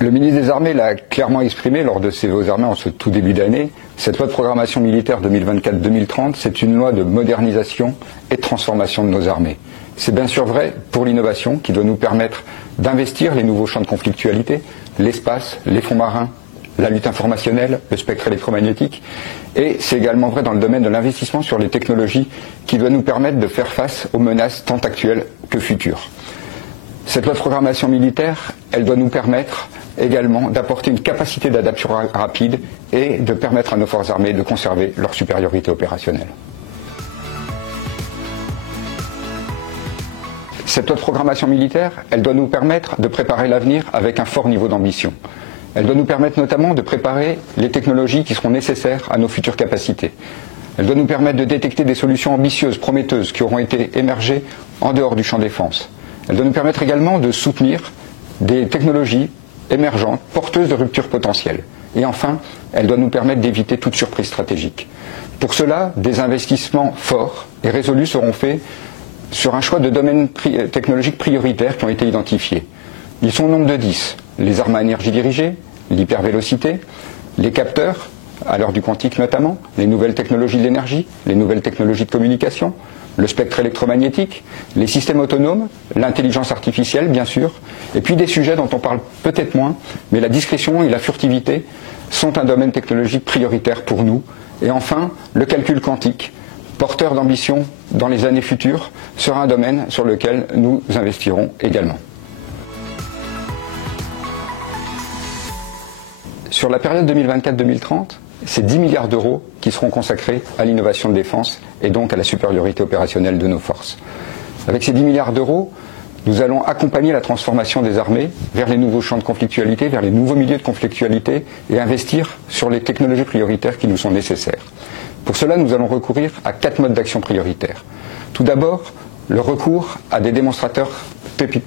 Le ministre des Armées l'a clairement exprimé lors de ses vœux aux armées en ce tout début d'année. Cette loi de programmation militaire 2024-2030, c'est une loi de modernisation et de transformation de nos armées. C'est bien sûr vrai pour l'innovation qui doit nous permettre d'investir les nouveaux champs de conflictualité, l'espace, les fonds marins, la lutte informationnelle, le spectre électromagnétique. Et c'est également vrai dans le domaine de l'investissement sur les technologies qui doit nous permettre de faire face aux menaces tant actuelles que futures. Cette loi de programmation militaire, elle doit nous permettre également d'apporter une capacité d'adaptation rapide et de permettre à nos forces armées de conserver leur supériorité opérationnelle. Cette loi de programmation militaire, elle doit nous permettre de préparer l'avenir avec un fort niveau d'ambition. Elle doit nous permettre notamment de préparer les technologies qui seront nécessaires à nos futures capacités. Elle doit nous permettre de détecter des solutions ambitieuses, prometteuses, qui auront été émergées en dehors du champ défense. Elle doit nous permettre également de soutenir des technologies émergentes, porteuses de ruptures potentielles. Et enfin, elle doit nous permettre d'éviter toute surprise stratégique. Pour cela, des investissements forts et résolus seront faits sur un choix de domaines technologiques prioritaires qui ont été identifiés. Ils sont au nombre de 10. Les armes à énergie dirigée, l'hypervélocité, les capteurs, à l'heure du quantique notamment, les nouvelles technologies de l'énergie, les nouvelles technologies de communication, le spectre électromagnétique, les systèmes autonomes, l'intelligence artificielle bien sûr, et puis des sujets dont on parle peut-être moins, mais la discrétion et la furtivité sont un domaine technologique prioritaire pour nous. Et enfin, le calcul quantique, porteur d'ambition dans les années futures, sera un domaine sur lequel nous investirons également. Sur la période 2024-2030, c'est 10 milliards d'euros qui seront consacrés à l'innovation de défense et donc à la supériorité opérationnelle de nos forces. Avec ces 10 milliards d'euros, nous allons accompagner la transformation des armées vers les nouveaux champs de conflictualité, vers les nouveaux milieux de conflictualité et investir sur les technologies prioritaires qui nous sont nécessaires. Pour cela, nous allons recourir à 4 modes d'action prioritaires. Tout d'abord, le recours à des démonstrateurs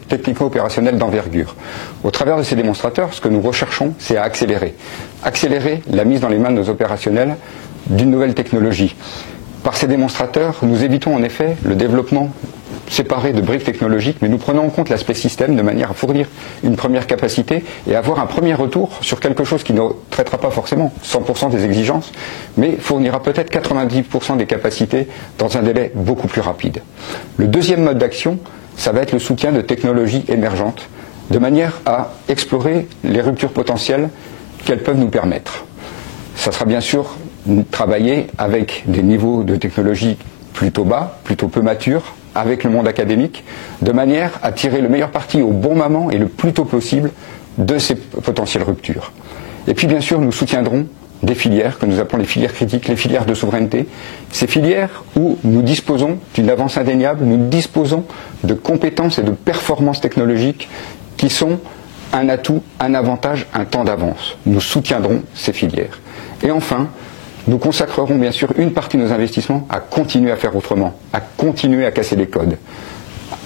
technico-opérationnels d'envergure. Au travers de ces démonstrateurs, ce que nous recherchons, c'est à accélérer la mise dans les mains de nos opérationnels d'une nouvelle technologie. Par ces démonstrateurs, nous évitons en effet le développement séparé de briques technologiques, mais nous prenons en compte l'aspect système de manière à fournir une première capacité et avoir un premier retour sur quelque chose qui ne traitera pas forcément 100% des exigences, mais fournira peut-être 90% des capacités dans un délai beaucoup plus rapide. Le deuxième mode d'action, ça va être le soutien de technologies émergentes, de manière à explorer les ruptures potentielles qu'elles peuvent nous permettre. Ça sera bien sûr travailler avec des niveaux de technologie plutôt bas, plutôt peu matures, avec le monde académique, de manière à tirer le meilleur parti au bon moment et le plus tôt possible de ces potentielles ruptures. Et puis bien sûr, nous soutiendrons des filières que nous appelons les filières critiques, les filières de souveraineté, ces filières où nous disposons d'une avance indéniable, nous disposons de compétences et de performances technologiques qui sont un atout, un avantage, un temps d'avance. Nous soutiendrons ces filières. Et enfin, nous consacrerons bien sûr une partie de nos investissements à continuer à faire autrement, à continuer à casser les codes,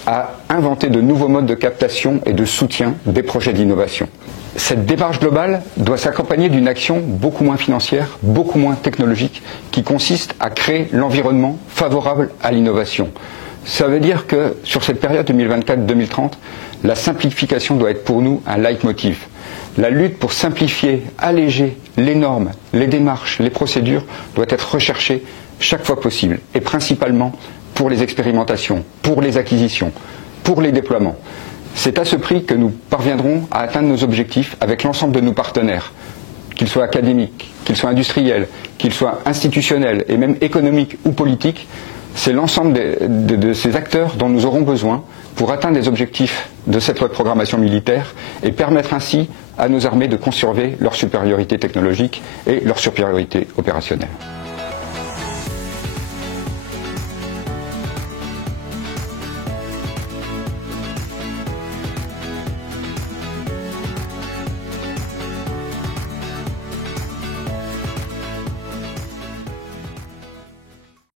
à inventer de nouveaux modes de captation et de soutien des projets d'innovation. Cette démarche globale doit s'accompagner d'une action beaucoup moins financière, beaucoup moins technologique, qui consiste à créer l'environnement favorable à l'innovation. Ça veut dire que sur cette période 2024-2030, la simplification doit être pour nous un leitmotiv. La lutte pour simplifier, alléger les normes, les démarches, les procédures doit être recherchée chaque fois possible, et principalement pour les expérimentations, pour les acquisitions, pour les déploiements. C'est à ce prix que nous parviendrons à atteindre nos objectifs avec l'ensemble de nos partenaires, qu'ils soient académiques, qu'ils soient industriels, qu'ils soient institutionnels et même économiques ou politiques. C'est l'ensemble de ces acteurs dont nous aurons besoin pour atteindre les objectifs de cette loi de programmation militaire et permettre ainsi à nos armées de conserver leur supériorité technologique et leur supériorité opérationnelle.